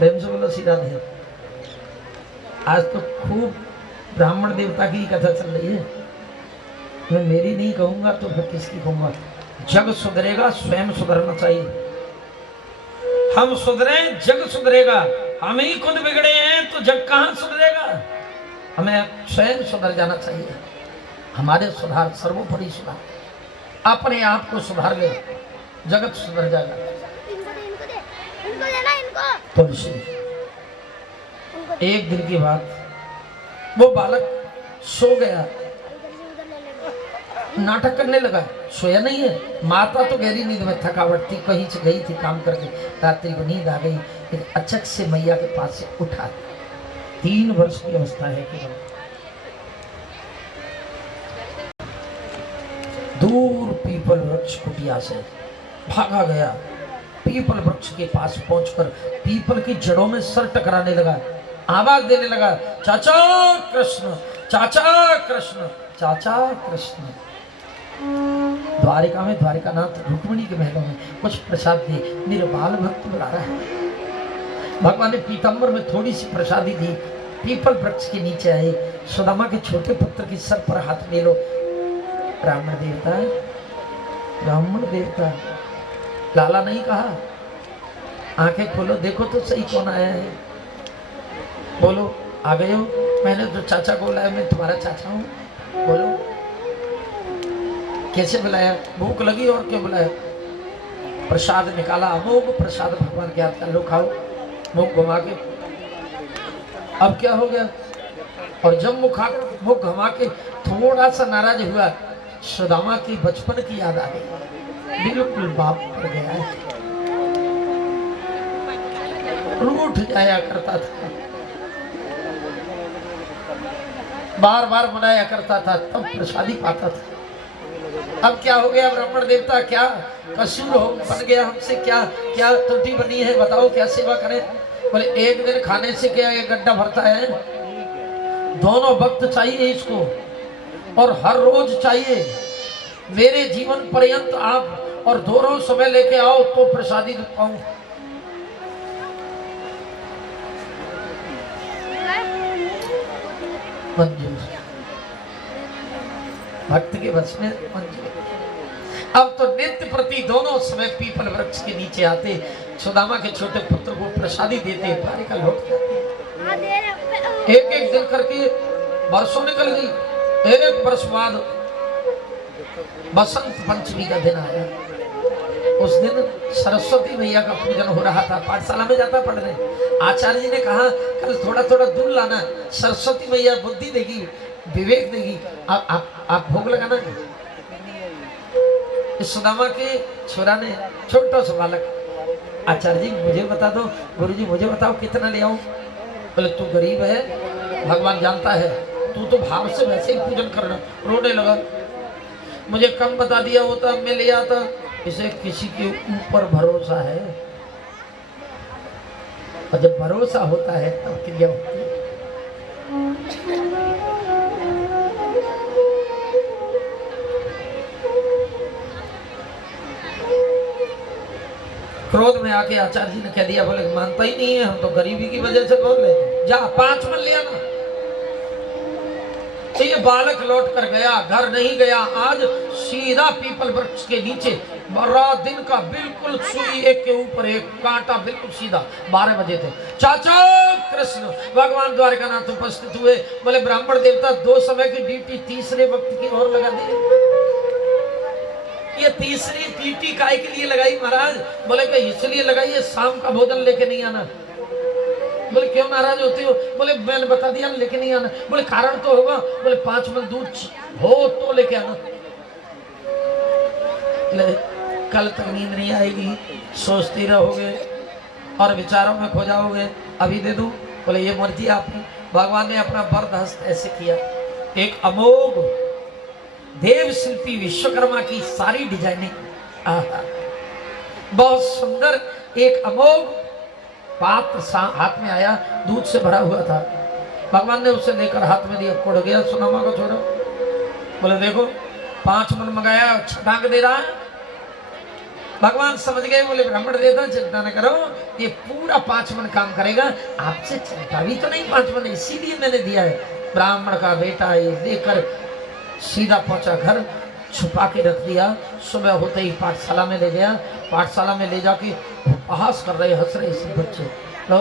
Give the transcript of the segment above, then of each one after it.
प्रेम से बोलो सीधा दे। आज तो खूब ब्राह्मण देवता की कथा चल रही है। मैं मेरी नहीं कहूंगा तो फिर किसकी कहूंगा। जग सुधरेगा, स्वयं सुधरना चाहिए। हम सुधरे जग सुधरेगा, हम ही खुद बिगड़े हैं तो जग कहां सुधरेगा। हमें स्वयं सुधर जाना चाहिए। हमारे सुधार सर्वोपरि सुधार, अपने आप को सुधार ले, जगत सुधर जाएगा। इनको देना, इनको तुलसी एक दिन की बात, वो बालक सो गया, नाटक करने लगा। सोया नहीं है, माता तो गहरी नींद में, थकावट थी, कहीं से गई थी काम करके, रात्रि को नींद आ गई। फिर अचक से मैया के पास से उठा। 3 वर्ष की अवस्था है कि दूर पीपल वृक्ष कुटिया से भागा गया। पीपल वृक्ष के पास पहुंचकर पीपल की जड़ों में सर टकराने लगा, आवाज देने लगा, चाचा कृष्ण, चाचा कृष्ण, चाचा कृष्ण। द्वारिका में द्वारिकानाथ रुक्मिणी के महलों में कुछ प्रसाद दे, मेरे बाल भक्त बुला रहा है। भगवान ने पीताम्बर में थोड़ी सी प्रसादी दी। पीपल वृक्ष के नीचे आए, सुदामा के छोटे पुत्र के सर पर हाथ मेलो। ब्राह्मण देवता, ब्राह्मण देवता, लाला नहीं कहा, आंखें खोलो देखो तो सही कौन आया है। बोलो आ गए हो, मैंने तो चाचा को बुलाया, मैं तुम्हारा चाचा हूँ। बोलो कैसे बुलाया, भूख लगी और क्यों बुलाया। प्रसाद निकाला, अमोघ प्रसाद भगवान के हाथ का, लो खाओ, मुख घुमा के। अब क्या हो गया, और जब मुख घुमा के थोड़ा सा नाराज हुआ, सुदामा की बचपन की याद आ गई। बिल्कुल बाप पड़ गया है, रूठ जाया करता था, बार बार मनाया करता था, तब प्रसादी पाता था। अब क्या हो गया ब्राह्मण देवता, क्या कसूर हो बन गया हमसे, क्या क्या त्रुटि बनी है, बताओ क्या सेवा करें। बोले एक दिन खाने से क्या एक गड्ढा भरता है, दोनों वक्त चाहिए इसको, और हर रोज चाहिए। मेरे जीवन पर्यंत आप और दोनों समय लेके आओ तो प्रसादी दूध पाऊं। मंजूर, भक्त के बस में मंजूर। अब तो नित्य प्रति दोनों समय पीपल वृक्ष के नीचे आते, सुदामा के छोटे पुत्र को प्रसादी देते, द्वारिका लौट जाते। एक एक दिन करके वर्षों निकल गई। एक वर्ष बाद बसंत पंचमी का दिन आया। उस दिन सरस्वती मैया का पूजन हो रहा था। पाठशाला में जाता पढ़ने, आचार्य जी ने कहा कल थोड़ा थोड़ा दूध लाना, सरस्वती मैया बुद्धि देगी, विवेक देगी, आप भोग लगाना। इस सुदामा के छोरा ने, छोटा सा बालक, आचार्य जी मुझे बता दो, गुरु जी मुझे बताओ कितना ले आऊं। बोले तू गरीब है, भगवान जानता है, तू तो भाव से वैसे ही पूजन करना। रोने लगा, मुझे कम बता दिया होता मैं ले आता। इसे किसी के ऊपर भरोसा है, और जब भरोसा होता है तब क्रिया होती है। क्रोध में आके आचार्य जी ने कह दिया, बोले मानता ही नहीं है, हम तो गरीबी की वजह से बोल रहे, जा 5 मन ले आना। तो ये बालक लौट कर गया, घर नहीं गया, आज सीधा पीपल वृक्ष के नीचे, 12 दिन का, बिल्कुल सुई एक के ऊपर एक, कांटा बिल्कुल सीधा। 12 बजे थे। चाचा कृष्ण, भगवान द्वारिकानाथ उपस्थित हुए। बोले ब्राह्मण देवता 2 समय की ड्यूटी तीसरे वक्त की ओर लगा दी। ये तीसरी ड्यूटी काय के लिए लगाई महाराज। बोले कि इसलिए लगाई है, शाम का भोजन लेके नहीं आना। बोले क्यों नाराज होते हो। बोले मैंने बता दिया लेके नहीं आना। बोले कारण तो होगा। बोले 5 मन दूध हो तो लेके आना। कल तक नींद नहीं आएगी, सोचते रहोगे और विचारों में खो जाओगे, अभी दे दूं। बोले ये मर्जी आपकी। भगवान ने अपना वरद हस्त ऐसे किया, एक अमोघ देव शिल्पी विश्वकर्मा की सारी डिजाइनिंग, बहुत सुंदर एक अमोघ पात्र हाथ में आया, दूध से भरा हुआ था। भगवान ने उसे लेकर हाथ में दिया, कुड़ गया सुदामा को छोड़ो। बोले देखो 5 मन मंगाया, छटांग दे रहा है। भगवान समझ गए, बोले ब्राह्मण दे दो, चिंता न करो, ये पूरा 5 मन काम करेगा, आपसे चलता भी तो नहीं 5 मन, इसीलिए मैंने दिया है। ब्राह्मण का बेटा ये लेकर सीधा पहुंचा घर, छुपा के रख दिया। सुबह होते ही पाठशाला में ले गया, पाठशाला में ले जाके उपहास कर रहे, हंस रहे सब बच्चे। लो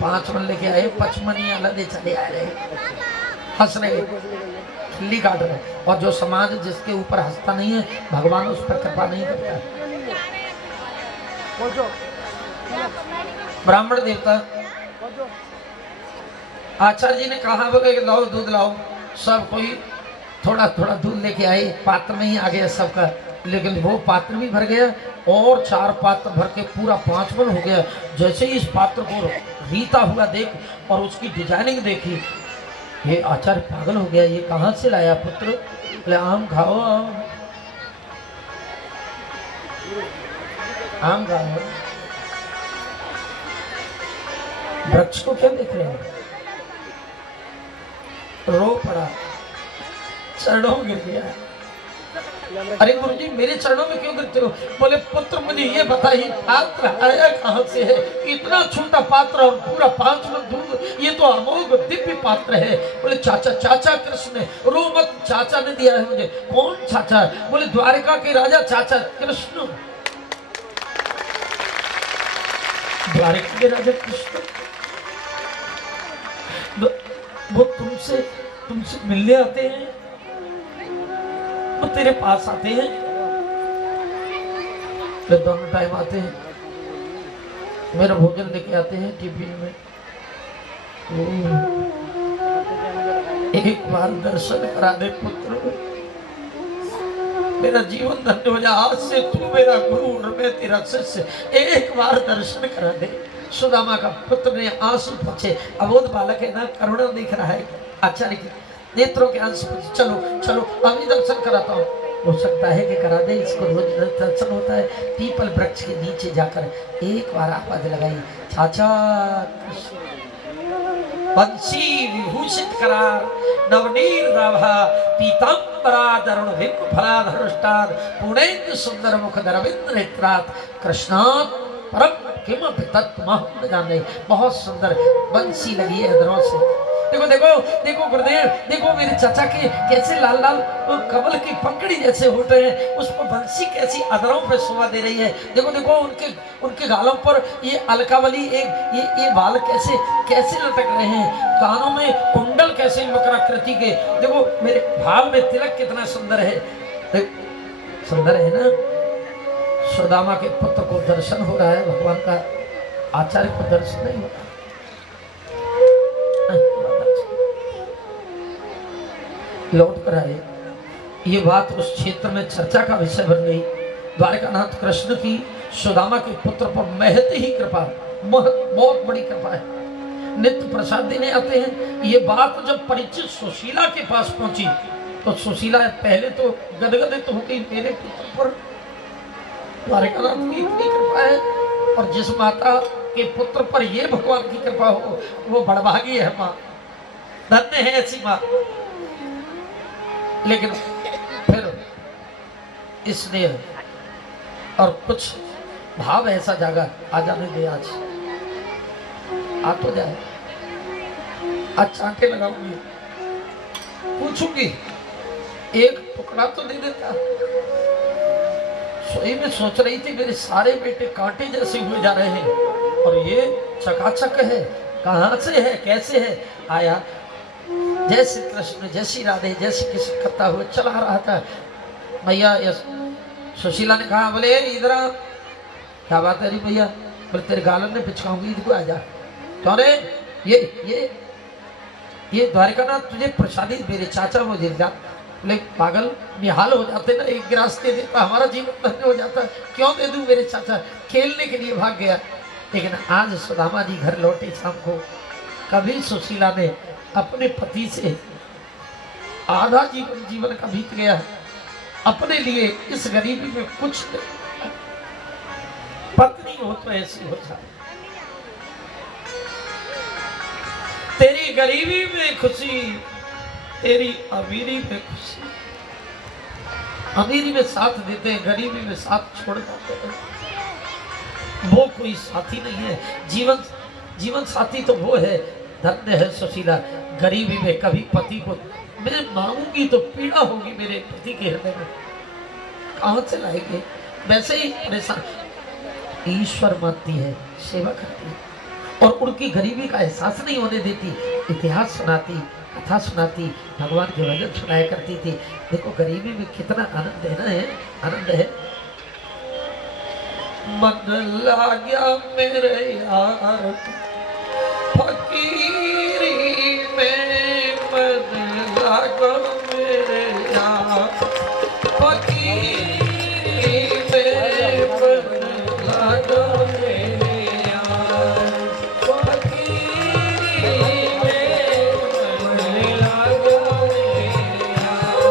5 मन लेके आए, 5 मन ही अलग चले आ रहे, हंस रहे, खिल्ली काट रहे। और जो समाज जिसके ऊपर हंसता नहीं है, भगवान उस पर कृपा नहीं करता। ब्राह्मण देवता आचार्य जी ने कहा, बोले लाओ दूध लाओ। सब कोई थोड़ा थोड़ा दूध लेके आए, पात्र में ही आ गया सबका, लेकिन वो पात्र भी भर गया और 4 पात्र भर के पूरा 5 मन हो गया। जैसे ही इस पात्र को रीता हुआ देख और उसकी डिजाइनिंग देखी, ये आचार्य पागल हो गया, ये कहाँ से लाया पुत्र? बोले आम खाओ, आम खाओ। वृक्ष को क्या देख रहे हैं? रो पड़ा, चरणों में गिर गया। अरे गुरुजी मेरे चरणों में क्यों गिरते हो? बोले पुत्र मुझे ये बताइए, पात्र आया कहाँ से है? इतना छोटा पात्र और पूरा 5 मन दूध, ये तो अमोघ दिव्य पात्र है। बोले चाचा, चाचा कृष्ण ने, रो मत, चाचा ने दिया है मुझे। कौन चाचा? बोले द्वारिका के राजा चाचा कृष्ण, द्वारिका के राजा कृष्ण, वो तुमसे मिलने आते हैं, वो तेरे पास आते हैं, तो दोनों टाइम आते हैं, मेरा भोजन लेके आते हैं टिफिन में। एक बार दर्शन करा दे पुत्र, मेरा जीवन धन्य हो जाए, आज से तू मेरा गुरु और मैं तेरा शिष्य, एक बार दर्शन करा दे। सुदामा का पुत्र ने आंसू पोंछे, अबोध बालक है ना, करुणा दिख रहा है आचार्य की नेत्रों के आंसू। चलो चलो अभी दर्शन कराता हूँ। हो सकता है कि करा दे, इसको रोज दर्शन होता है। पीपल वृक्ष के नीचे जाकर एक बार आवाज लगाई, चाचा बंसी विभूषित करार, नवनीर राभा पीतांबरा दरुण भिक्ख फलाधरुष्टाद, पूर्णेन्दु सुंदर मुख दरविंद्र नेत्रात्, कृष्णात् परम किमपि तत्त्वमहं न जाने। बहुत सुंदर बंसी लगी है अधरों से। देखो देखो देखो गुरुदेव, देखो मेरे चाचा के कैसे लाल लाल कमल की पंखड़ी जैसे होते हैं, उस पर बंसी कैसी अधरों पे शोभा दे रही है। देखो देखो उनके गालों पर ये अलकावली, ये बाल कैसे कैसे लटक रहे हैं, कानों में कुंडल कैसे मकराकृति के। देखो मेरे भाव में तिलक कितना सुंदर है, सुंदर है ना। सुदामा के पुत्र को दर्शन हो रहा है भगवान का, आचार्य को दर्शन नहीं होता। लौट कर आए, ये बात उस क्षेत्र में चर्चा का विषय बन गई। द्वारकानाथ कृष्ण की सुदामा के पुत्र पर महत ही कृपा, बहुत बड़ी कृपा है। नित्य प्रसाद देने आते हैं। ये बात जब परिचित सुशीला के पास पहुंची तो सुशीला पहले तो गदगदित हो गई, मेरे पुत्र पर द्वारकानाथ की इतनी कृपा है, और जिस माता के पुत्र पर ये भगवान की कृपा हो वो बड़भागी है माँ, धन्य है ऐसी माँ। लेकिन फिर इसने और कुछ भाव ऐसा जागा, आ जाने दे, आज आ तो जाए, आज चांटे लगाऊंगी, पूछूंगी, एक टुकड़ा तो दे देता। सोई में सोच रही थी मेरे सारे बेटे कांटे जैसे हुए जा रहे हैं और ये चकाचक है, कहाँ से है, कैसे है। आया जैसे कृष्ण, जैसी राधे, जैसे किसी करता हुए चला रहा था। भैया सुशीला ने कहा, बोले इधर आ। क्या बात है भैया? बोले तेरे गालन में पिचकाऊंगी, इधर को आ जा। तो रे ये द्वारकानाथ तुझे प्रसादी मेरे चाचा मुझे जा। बोले पागल, निहाल हो जाते ना, एक गिलास दे देता हमारा जीवन धन्य हो जाता, क्यों दे दूं? मेरे चाचा खेलने के लिए भाग गया। लेकिन आज सुदामा जी घर लौटे शाम को, कभी सुशीला ने अपने पति से आधा जीवन का बीत गया, अपने लिए इस गरीबी में कुछ पत्नी हो तो ऐसी हो जाए। तेरी गरीबी में खुशी, तेरी अमीरी में खुशी। अमीरी में साथ देते हैं, गरीबी में साथ छोड़ जाते हैं। वो कोई साथी नहीं है। जीवन जीवन साथी तो वो है, धन्य है सुशीला। गरीबी में कभी पति को मैं मांगूंगी तो पीड़ा होगी मेरे पति के हृदय में, कहाँ से लाएंगे। वैसे ही परेशान, ईश्वर मानती है, सेवा करती है और उनकी गरीबी का एहसास नहीं होने देती। इतिहास सुनाती, कथा सुनाती, भगवान के वचन सुनाया करती थी। देखो गरीबी में कितना आनंद है ना, है आनंद है। मन लाग्या मेरे यार फकीरी में, मन लागो मेरे यार फकीरी में, मन लागो मेरे यार फकीरी में, मन लागो मेरे यार।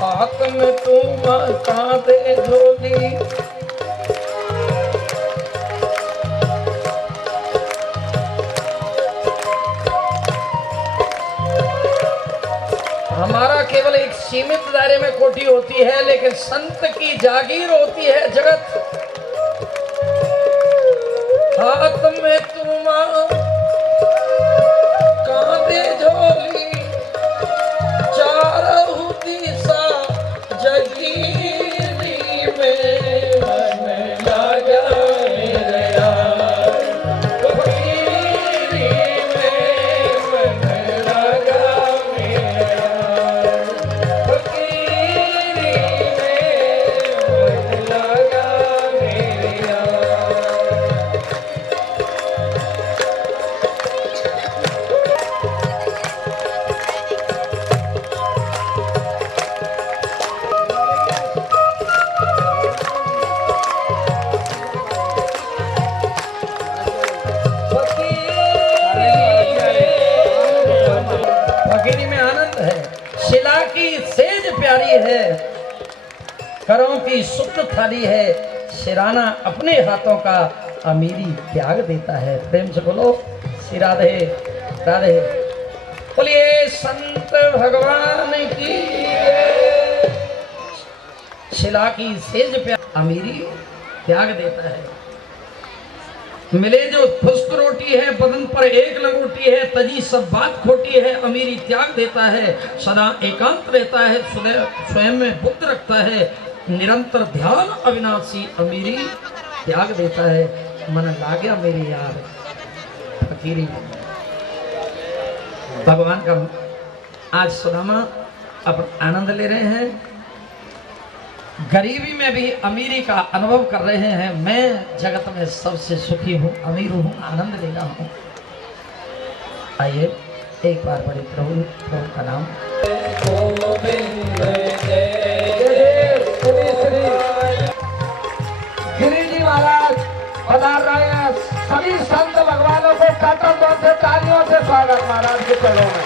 हाथ में तुम कांधे झोली, हमारा केवल एक सीमित दायरे में कोठी होती है, लेकिन संत की जागीर होती है जगत। हाथ में तुम कांधे झोली, चारों दिशा जगीरी में, मन लगा मेरे यार फकीरी में, मन लगा मेरे यार फकीरी में, मन लगा मेरे यार। फकीरी में आनंद है। शिला की सेज प्यारी है, करों की शुद्ध थाली है। शिराना अपने हाथों का अमीरी त्याग देता है। प्रेम से बोलो श्री राधे राधे। बोलिए संत भगवान की। शिला की सेज प्यारी, अमीरी त्याग देता है। मिले जो फुस्क रोटी है, बदन पर एक लंगोटी है, तजी सब बात खोटी है, अमीरी त्याग देता है। सदा एकांत रहता है, स्वयं में बुद्ध रखता है, निरंतर ध्यान अविनाशी, अमीरी त्याग देता है। मन लाग्या मेरे यार फकीरी। भगवान का आज सुदामा अब आनंद ले रहे हैं, गरीबी में भी अमीरी का अनुभव कर रहे हैं। मैं जगत में सबसे सुखी हूँ, अमीर हूँ, आनंद ले रहा हूँ। आइए एक बार बड़े प्रभु का नाम। गिरी जी महाराज पधार रहे हैं। सभी संत भगवानों को कदमों से तालियों से स्वागत महाराज के चरणों में।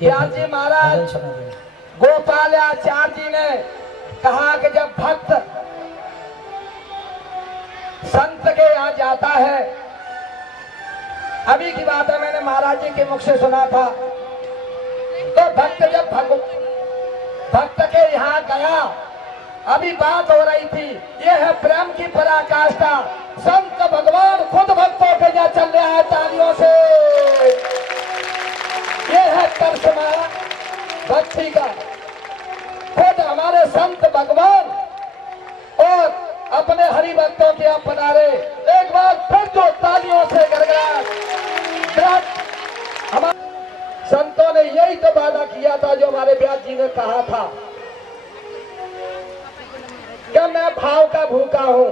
व्यास जी महाराज गोपाल आचार्य जी ने कहा कि जब भक्त संत के यहाँ जाता है। अभी की बात है, मैंने महाराज जी के मुख से सुना था। तो भक्त जब भक्त के यहाँ गया, अभी बात हो रही थी, यह है प्रेम की पराकाष्ठा। संत भगवान खुद भक्तों के यहाँ चल रहा है तालियों से। यह है करिश्मा भक्ति का। खुद हमारे संत भगवान और अपने हरि भक्तों के यहाँ पधारे। एक बार फिर जो तालियों से गड़गड़ाहट। हमारे संतों ने यही तो वादा किया था जो हमारे व्यास जी ने कहा था कि मैं भाव का भूखा हूं।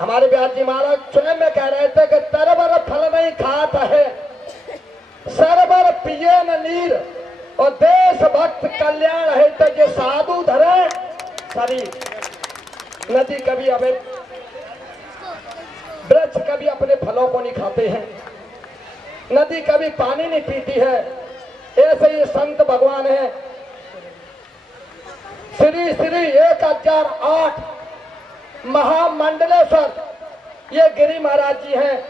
हमारे व्यास जी महाराज स्वयं में कह रहे थे कि तरबर फल नहीं खात है, सरबर पिए न नीर, और देश भक्त कल्याण है तो ये साधु धरे शरीर। नदी कभी हमें, वृक्ष कभी अपने फलों को नहीं खाते हैं, नदी कभी पानी नहीं पीती है। ऐसे ही संत भगवान है। श्री श्री 1008 महामंडलेश्वर ये गिरी महाराज जी हैं,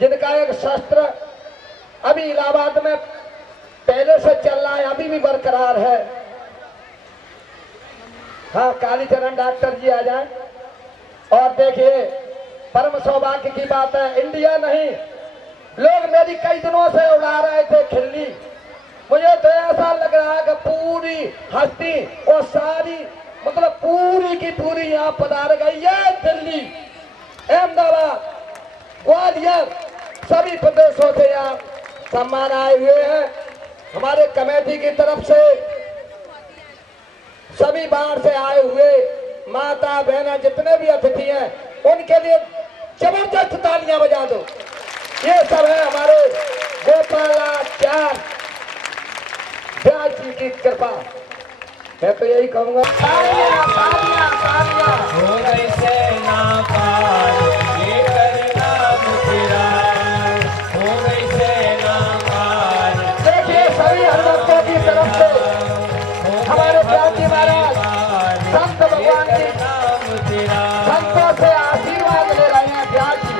जिनका एक शस्त्र अभी इलाहाबाद में पहले से चल रहा है, अभी भी बरकरार है। हाँ, कालीचरण डॉक्टर जी आ जाएं। और देखिए, परम सौभाग्य की बात है, इंडिया नहीं, लोग मेरी कई दिनों से उड़ा रहे थे खिल्ली। मुझे तो ऐसा लग रहा है कि पूरी हस्ती और सारी, मतलब पूरी की पूरी यहाँ पधार गई है। दिल्ली, अहमदाबाद, ग्वालियर, सभी प्रदेशों से यहाँ सम्मान आए हुए हैं। हमारे कमेटी की तरफ से सभी बाहर से आए हुए माता बहना जितने भी अतिथि हैं, उनके लिए जबरदस्त तालियां बजा दो। ये सब है हमारे गोपालाचार्य व्यास जी की कृपा। मैं तो यही कहूंगा, तालियां तालियां तालियां। हो गई सेना पार, लेकर नाम तेरा, हो गई सेना पार। देखिए, सभी हरिभक्तों की तरफ से हमारे व्यास जी महाराज संत भगवान की नाम तेरा, संतों से आशीर्वाद ले रहे हैं। व्यास जी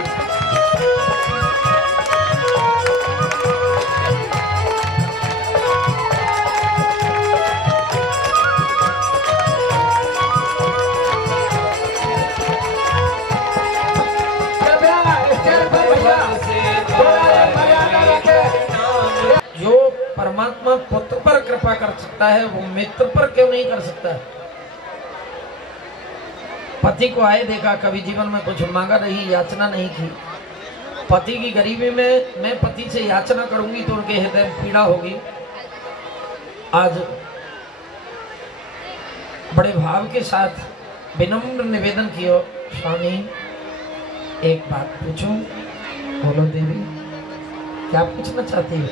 जो परमात्मा पुत्र पर कृपा कर सकता है, वो मित्र पर क्यों नहीं कर सकता? पति को आए देखा, कभी जीवन में कुछ मांगा नहीं, याचना नहीं की। पति की गरीबी में मैं पति से याचना करूंगी तो उनके हृदय में पीड़ा होगी। आज बड़े भाव के साथ विनम्र निवेदन किया, स्वामी एक बात पूछूं? बोलो देवी, क्या पूछना चाहती हो?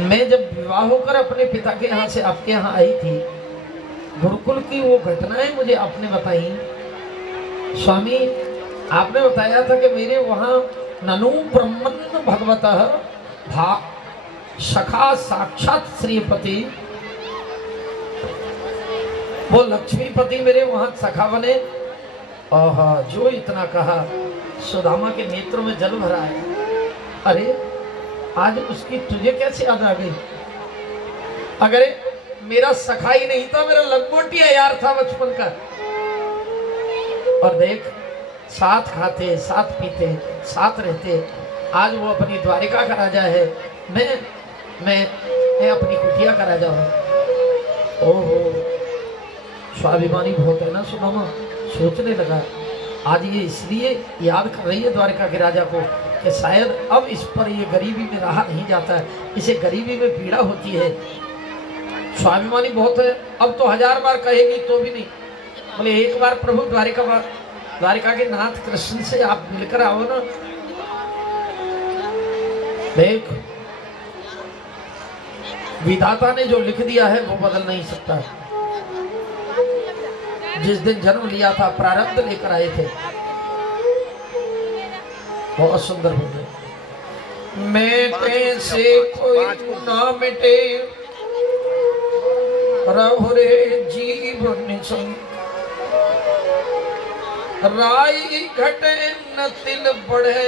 मैं जब विवाह होकर अपने पिता के यहाँ से आपके यहाँ आई थी, गुरुकुल की वो घटनाएं मुझे आपने बताई। स्वामी, आपने बताया था कि मेरे वहाँ ननु ब्रह्मन् भगवतः भा सखा साक्षात श्रीपति, वो लक्ष्मीपति मेरे वहाँ सखा बने। आहा, जो इतना कहा, सुदामा के नेत्रों में जल भरा है। अरे, आज उसकी तुझे कैसे याद आ गई? अगर मेरा सखा ही नहीं था, मेरा लंगोटिया यार था बचपन का। और देख, साथ खाते, साथ पीते, साथ रहते। आज वो अपनी द्वारिका का राजा है, मैं अपनी कुटिया का राजा हूँ। ओहो, स्वाभिमानी बहुत है ना सुदामा। सोचने लगा, आज ये इसलिए याद कर रही है द्वारिका के राजा को कि शायद अब इस पर ये गरीबी में रहा नहीं जाता है, इसे गरीबी में पीड़ा होती है। स्वाभिमानी बहुत है, अब तो 1000 बार कहेगी तो भी नहीं। बोले एक बार प्रभु द्वारिका के नाथ कृष्ण से आप मिलकर आओ ना। देख, विधाता ने जो लिख दिया है वो बदल नहीं सकता। जिस दिन जन्म लिया था, प्रारब्ध लेकर आए थे। बहुत सुंदर बोले, मैं से कोई ना मिटे, रहो रे जीवन संग। राई घटे न तिल बढ़े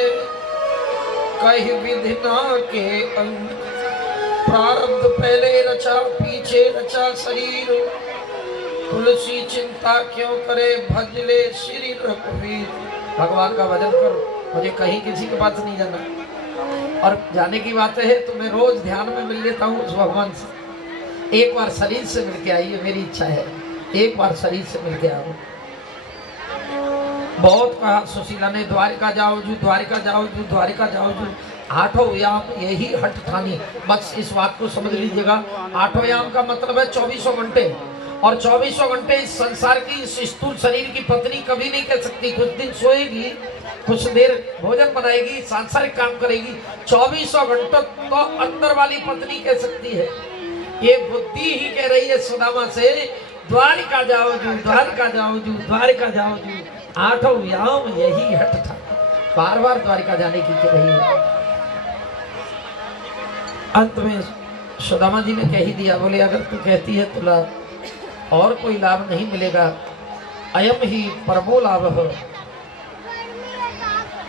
कही विधि ना के अंग। प्रारब्ध पहले रचा पीछे रचा शरीर, तुलसी चिंता क्यों करे भजले श्री रघुवीर। भगवान का भजन करो, मुझे कहीं किसी के पास नहीं जाना, और जाने की बात है तो मैं रोज ध्यान में मिल लेता हूँ उस भगवान से। एक बार शरीर से मिल के आइए, मेरी इच्छा है एक बार शरीर से मिल के आओ। बहुत कहा सुशीला ने, द्वारिका जाओ जू, द्वारिका जाओ जू, द्वारिका जाओ जू। आठों याम यही हट ठानी, बस इस बात को समझ लीजिएगा। आठों याम का मतलब है 24 घंटे, और 24 घंटे इस संसार की इस स्थूल शरीर की पत्नी कभी नहीं कह सकती। कुछ दिन सोएगी, कुछ देर भोजन बनाएगी, सांसारिक काम करेगी। 24 घंटों तो अंदर वाली पत्नी कह सकती है। ये बुद्धि ही कह रही है सुदामा से, द्वारिका जाओ जू, द्वारिका जाओ जू, द्वारिका जाओ जू। आठों याम यही हट था, बार बार द्वारिका जाने की कह रही है। अंत में सुदामा जी ने कह ही दिया, बोले अगर तू कहती है तो लाभ और कोई लाभ नहीं मिलेगा। अयम ही परमो लाभ हो,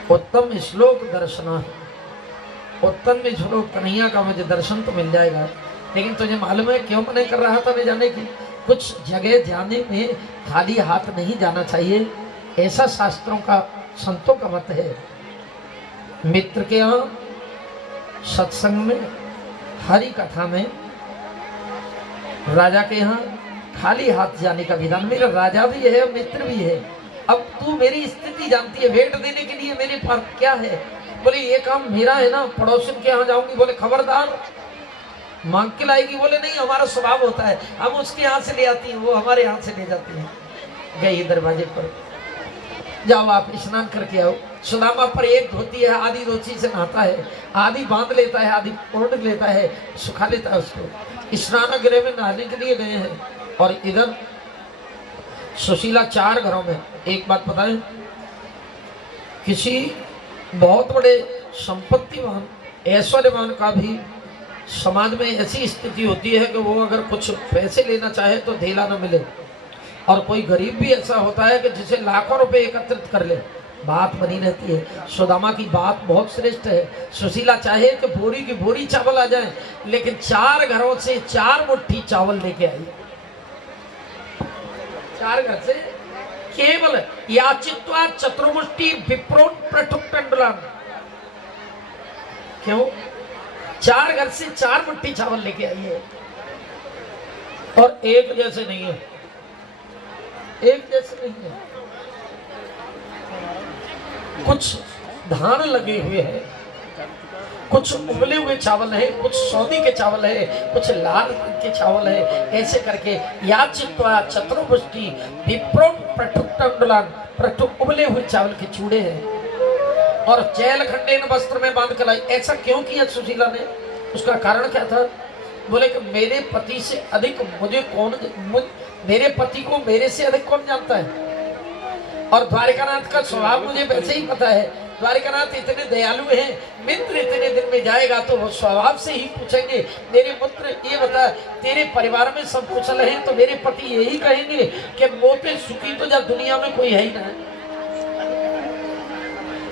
उत्तम श्लोक दर्शना, उत्तम श्लोक कन्हैया का मुझे दर्शन तो मिल जाएगा। लेकिन तुझे मालूम है क्यों मना कर रहा था मैं जाने की? कुछ जगह जाने में खाली हाथ नहीं जाना चाहिए, ऐसा शास्त्रों का संतों का मत है। मित्र के यहाँ सत्संग में, हरि कथा में, राजा के यहाँ खाली हाथ जाने का विधान। मेरा राजा भी है, मित्र भी है। अब तू मेरी स्थिति जानती है, भेंट देने के लिए मेरे पास क्या है? बोले ये काम मेरा है ना, पड़ोसी के यहाँ जाऊंगी। बोले खबरदार, मांग के लाएगी। बोले नहीं, हमारा स्वभाव होता है, हम उसके यहाँ से ले आती हैं, वो हमारे यहाँ से ले जाती है। गई दरवाजे पर, जाओ आप स्नान करके आओ। सुदामा पर एक धोती है, आधी धोती से नहाता है, आधी बांध लेता है, आधी ओढ़ लेता है, सुखा लेता है उसको। स्नान गृह में नहाने के लिए गए हैं। और इधर सुशीला 4 घरों में। एक बात बताएं, किसी बहुत बड़े संपत्तिवान ऐश्वर्यवान का भी समाज में ऐसी स्थिति होती है कि वो अगर कुछ पैसे लेना चाहे तो धेला न मिले। और कोई गरीब भी ऐसा होता है कि जिसे लाखों रुपए एकत्रित कर ले, बात बनी रहती है। सुदामा की बात बहुत श्रेष्ठ है। सुशीला चाहे कि बोरी की बोरी चावल आ जाए, लेकिन 4 घरों से 4 मुट्ठी चावल लेके आई। 4 घर से केवल याचित्वा चतुर्मुष्टि विप्रोट प्रठुक टंडुलान। क्यों? 4 घर से 4 मुट्ठी चावल लेके आई है। और एक जैसे नहीं है, एक जैसे नहीं है। कुछ धान लगे हुए हैं, कुछ उबले हुए चावल है, कुछ सौदी के चावल है, कुछ लाल रंग के चावल है। ऐसे करके याचित्वा चतुर्मुष्टि विप्रोट प्रठुक टंडुलान, प्रठुक उबले हुए चावल के चूड़े हैं। और चैल खंडेन वस्त्र में बांध कर लाई। ऐसा क्यों किया सुशीला ने? उसका कारण क्या था? बोले कि मेरे पति से अधिक मुझे कौन, मेरे पति को मेरे से अधिक कौन जानता है? और द्वारिकानाथ का स्वभाव मुझे वैसे ही पता है। द्वारिकानाथ इतने दयालु हैं, मित्र इतने दिन में जाएगा तो वो स्वभाव से ही पूछेंगे, मेरे पुत्र ये बता तेरे परिवार में सब कुशल है? तो मेरे पति यही कहेंगे कि मोते सुखी तो जा दुनिया में कोई है ही ना।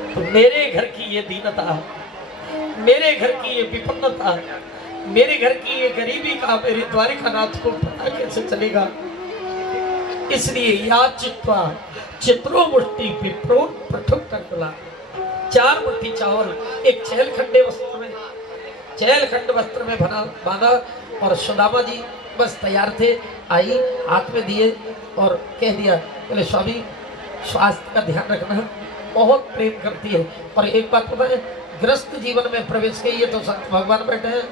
तो मेरे घर की ये दीनता, मेरे घर की ये विपन्नता, मेरे घर की ये गरीबी का मेरे द्वारिकानाथ को पता कैसे चलेगा? इसलिए याचित्वा चित्रो मुष्टि विप्रो प्रठुक टंडुला, 4 मुट्ठी चावल एक चैल खंडे वस्त्र में, चैल खंड वस्त्र में बांधा। और सुदामा जी बस तैयार थे, आई हाथ में दिए और कह दिया, बोले स्वामी स्वास्थ्य का ध्यान रखना, बहुत प्रेम करती है। और एक बात पता है, ग्रस्त जीवन में प्रवेश किए तो संत भगवान बैठे हैं,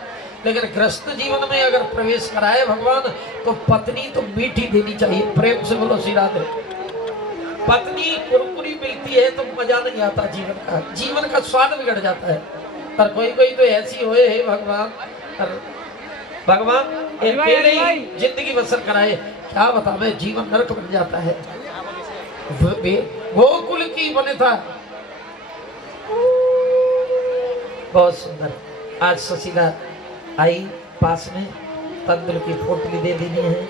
लेकिन ग्रस्त जीवन में अगर प्रवेश कराए भगवान तो पत्नी तो मीठी देनी चाहिए। प्रेम से बोलो श्री राधे। पत्नी कुरकुरी मिलती है तो मजा नहीं आता जीवन का, जीवन का स्वाद बिगड़ जाता है। पर कोई कोई तो ऐसी होए है भगवान, भगवान अकेले ही जिंदगी बसर कराए, क्या बतावे, जीवन नरक बन जाता है। गोकुल की बने था, बहुत सुंदर। आज सुशीला आई पास में, तंदुर की पोटली दे देनी है।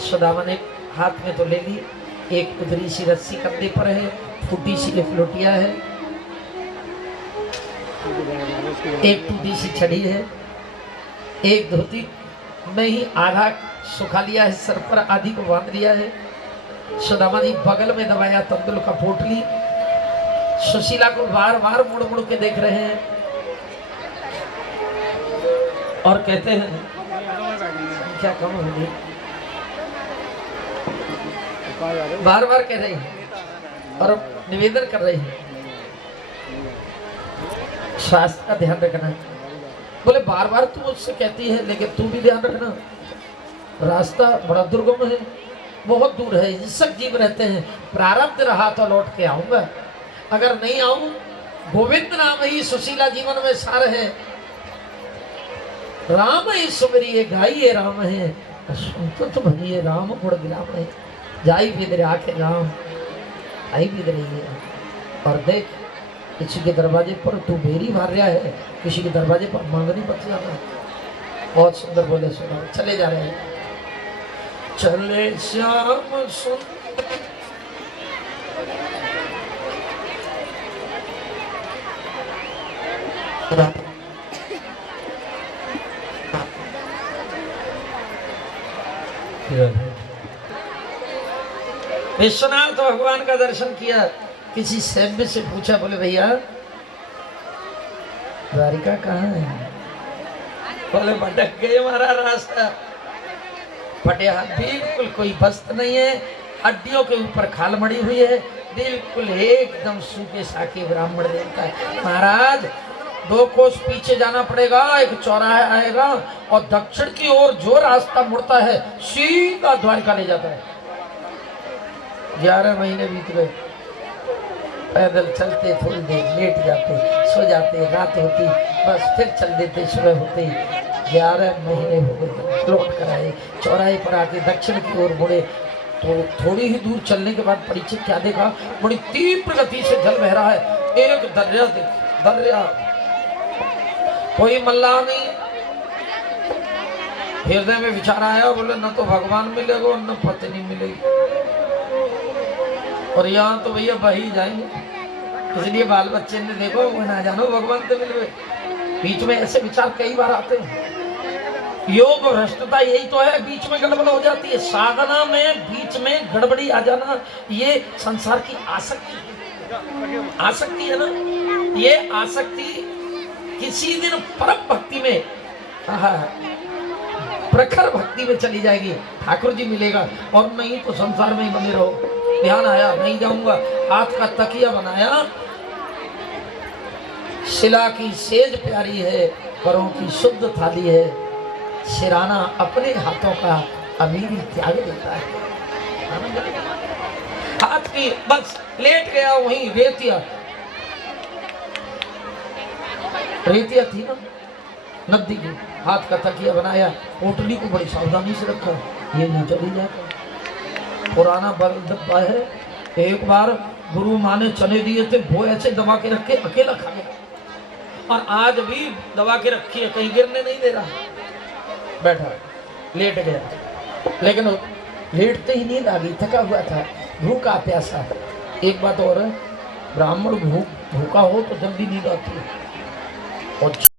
सुदामा ने हाथ में तो ले ली, एक उधरी सी रस्सी कंधे पर है, फूटी सी एक लोटिया है, एक टूटी सी छड़ी है, एक धोती में ही आधा सुखा लिया है, सर पर आधी को बांध लिया है। सुदामा जी बगल में दबाया तंदुल का पोटली। सुशीला को बार बार मुड़ मुड़ के देख रहे हैं और कहते हैं क्या कम होगी, बार बार कह रही है और निवेदन कर रही है स्वास्थ्य का ध्यान रखना। बोले बार बार तू मुझसे कहती है लेकिन तू भी ध्यान रखना, रास्ता बड़ा दुर्गम है, बहुत दूर है, हिंसक जीव रहते हैं, प्रारब्ध रहा तो लौट के आऊंगा, अगर नहीं आऊं गोविंद नाम ही सुशीला जीवन में सार है, राम ही सुमरिए गाइए राम है, सुनतो तो भनिए राम गुण गिराम है, जाई बिदरे आके राम आई बिद रही है। और देख किसी के दरवाजे पर तू बेरी मार रहा है, किसी के दरवाजे पर मांगनी बच जाता है। बहुत सुंदर बोले, सुना चले जा रहे हैं। चले श्याम सुन विश्वनाथ भगवान का दर्शन किया। किसी सैन्य से पूछा, बोले भैया द्वारिका कहाँ है? बोले भटक गए हमारा रास्ता, फटे हाथ, बिल्कुल कोई वस्त्र नहीं है, हड्डियों के ऊपर खाल मड़ी हुई है, बिल्कुल एकदम सूखे साके ब्राह्मण देवता है। महाराज 2 कोस पीछे जाना पड़ेगा, एक चौराहा आएगा और दक्षिण की ओर जो रास्ता मुड़ता है सीधा द्वारिका ले जाता है। 11 महीने बीत गए, पैदल चलते, थोड़ी देर लेट जाते, सो जाते, रात होती, बस फिर चल देते, सुबह होते। 11 महीने हो गए, लौट कर आए, चौराहे पर आके दक्षिण की ओर मुड़े तो थोड़ी ही दूर चलने के बाद परीक्षित क्या देखा, बड़ी तीव्र गति से जल बह रहा है। एक दर्या दर्या, कोई मल्लाह नहीं। हृदय में विचार आया, बोले न तो भगवान मिलेगा और न पत्नी मिलेगी, और यहाँ तो भैया बही जाएंगे, इसलिए बाल बच्चे ने देखो वो ना जानो भगवान से मिलवे। बीच में ऐसे विचार कई बार आते हैं। योग भ्रष्टता यही तो है, बीच में गड़बड़ हो जाती है। साधना में बीच में गड़बड़ी आ जाना, ये संसार की आसक्ति है ना। ये आसक्ति किसी दिन परम भक्ति में, प्रखर भक्ति में चली जाएगी, ठाकुर जी मिलेगा, और नहीं तो संसार में ही बने रहो। ध्यान आया, नहीं जाऊंगा, हाथ का तकिया बनाया, शिला की सेज प्यारी है, करों की शुद्ध थाली है, सिराना अपने हाथों का अमीरी त्याग देता है। हाथ की बस लेट गया वहीं, रेतिया थी ना नदी की, हाथ का तकिया बनाया, पोटली को बड़ी सावधानी से रखा, ये नहीं चली जाता। पुराना बल डब्बा है, एक बार गुरु माँ ने चने दिए थे, वो ऐसे दबा के रखे, अकेला खा गया, और आज भी दबा के रखी है, कहीं गिरने नहीं दे रहा। बैठा लेट गया, लेकिन लेटते ही नींद आ गई, थका हुआ था, भूखा प्यासा। एक बात और है, ब्राह्मण भूखा हो तो जल्दी नींद आती है, और